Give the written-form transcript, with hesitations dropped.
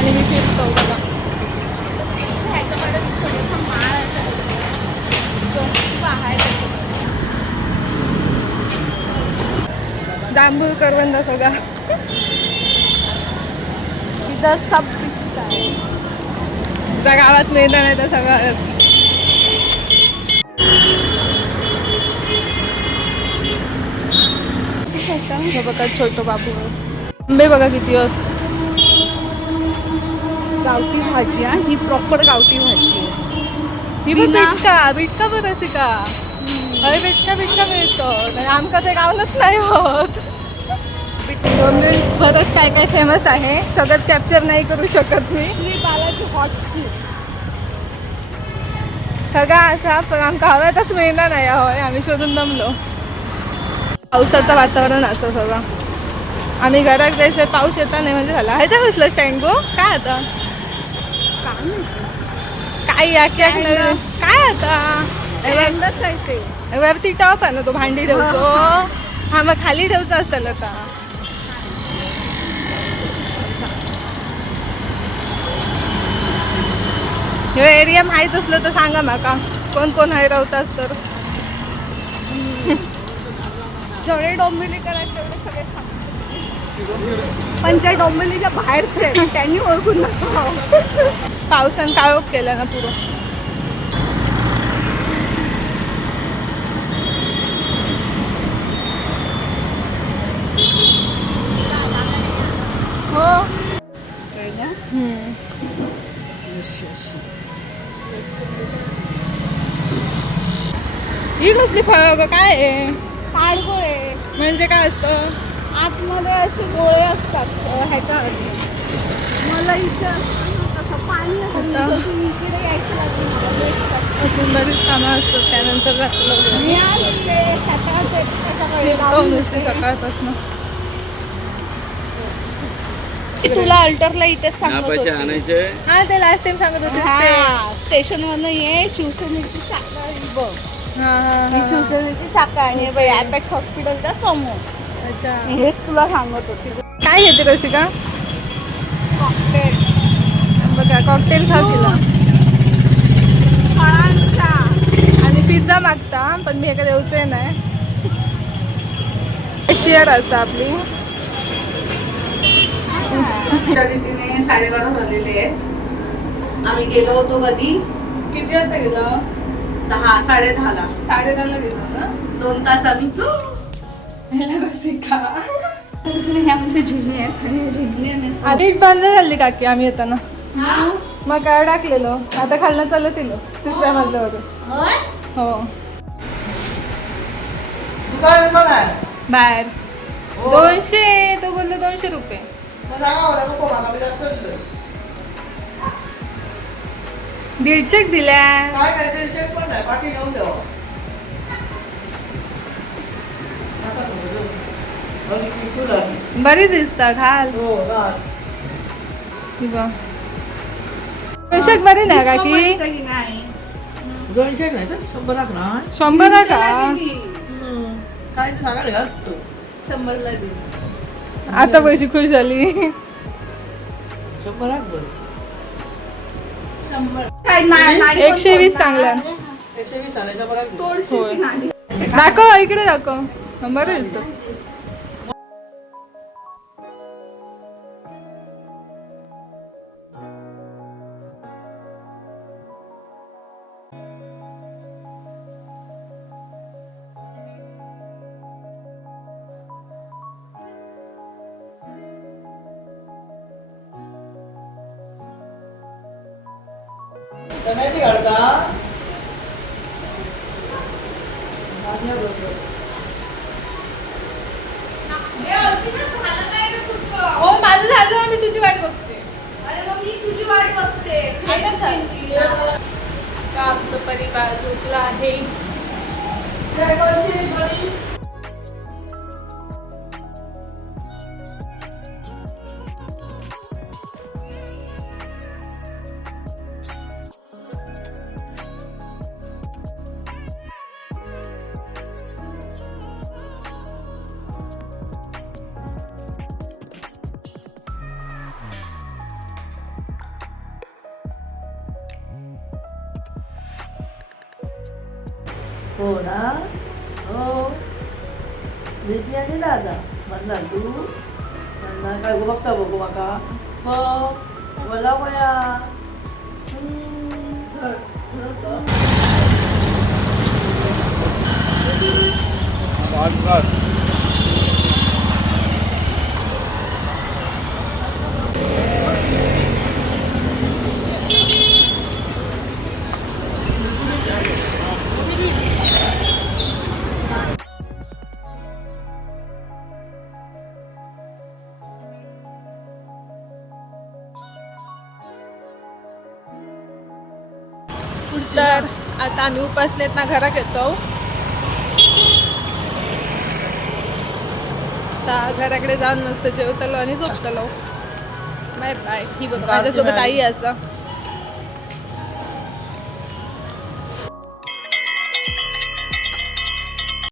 आणि मी फिरतो बघा. जांभूळ करवंद सगळा इधर सब त्या गावात मैदान आहे तर सगळं. हे बघा छोटो बाबू आंबे बघा किती होत. गावठी भाजी आहे ही, प्रॉपर गावठी भाजी आहे ही पण बिटका बिटका पण असे का अरे बिटका बिटका मिळतो आमका ते गावलंच नाही होत. डोंबिवली बरंच काय काय फेमस आहे, सगळंच कॅप्चर नाही करू शकत मी. श्री बालाजी हॉट चिप्स सगळा असा पण आमका हव्यातच मिळणार नाही होय, आम्ही शोधून दमलो. पावसाचं वातावरण असं सगळं. आम्ही घरात जायचं पाऊस येता नाही म्हणजे झाला. हे तर कसलं स्टँड गो काय आता काय या की नवीन काय आता वरती टॉप आहे ना तो भांडी ठेवतो. हा मग खाली ठेवचा असतं आता. हे एरिया माहीत असलं तर सांगा माका कोण कोण आहे राहतास तर. जेवढे डोंबिवली करायचे तेवढे सगळे सांगतो, पण त्या डोंबिवलीच्या बाहेरचे त्यांनी ओळखून नका. पावसानं काळोख केलं ना पुरं. हो ही कसली फळ ग काय आहे? पाडगोळे म्हणजे काय असतं? आतमध्ये असे गोळे असतात ह्याच्यावरती. मला इथे असं पाणी आता इकडे यायचं लागलं मला बेस्ट. अजून बरीच कामं असतात त्यानंतर मी आज इकडे नुसती सकाळपासून. तुला अल्टरला इथेच सांगत होते. हा ते लास्ट टाइम सांगत होते स्टेशन वरनं ये, शिवसेनेची शाखा आहे बघ. हा ही शिवसेनेची शाखा आहे बाई, ॲपेक्स हॉस्पिटलच्या समोर. अच्छा हेच तुला सांगत होती. काय घेते रसिका? कॉकटेल बघा कॉकटेल खा तिला. फळांचा आणि पिझ्झा मागता पण मी एका देऊचे नाही. शेअर असतं आपली. तिने 12:30 झालेले आहेत. आम्ही गेलो होतो कधी किती वाजता गेलो? 10:30ला. 10:30ला गेलो ना. 2 तास आम्ही. रसिका हे आमचे जिने आहेत आणि हे जिने आहेत. आधी बंद झाली काकी आम्ही येताना. हा? मग काय टाकलेलो आता खालनं चालत येलो 3ऱ्या मजल्यावरून. होय? हो बाहेर 200. तो बोललो 200 रुपये. 150 दिल्या. बरी दिसता घाल. 200 बरी नाही का की? नाही. 200 नाही 100 ना. 100 का? काय सांगायला असतो 100ला दिली. आता पैसे खुश झाली. 100 बरं. 120 चांगल्या. 120 आणायचा बरं. होय दाखव इकडे दाखव. बरं दिसतो. माहिती काढता हो माझं झालं मी तुझी वाट बघते. अरे मग मी तुझी वाट बघते. का आमचं परिवार झोपला आहे. हो ना हो दीदी आणि दादा म्हणणार तू म्हणणार काय गो बघता बघू माका बघ मला वया तर आता आम्ही उपासलेत ना घरात येतो. आता घराकडे जाऊन मस्त जेवतलो आणि झोपतलो. Bye bye. ही बघ माझ्यासोबत आई असं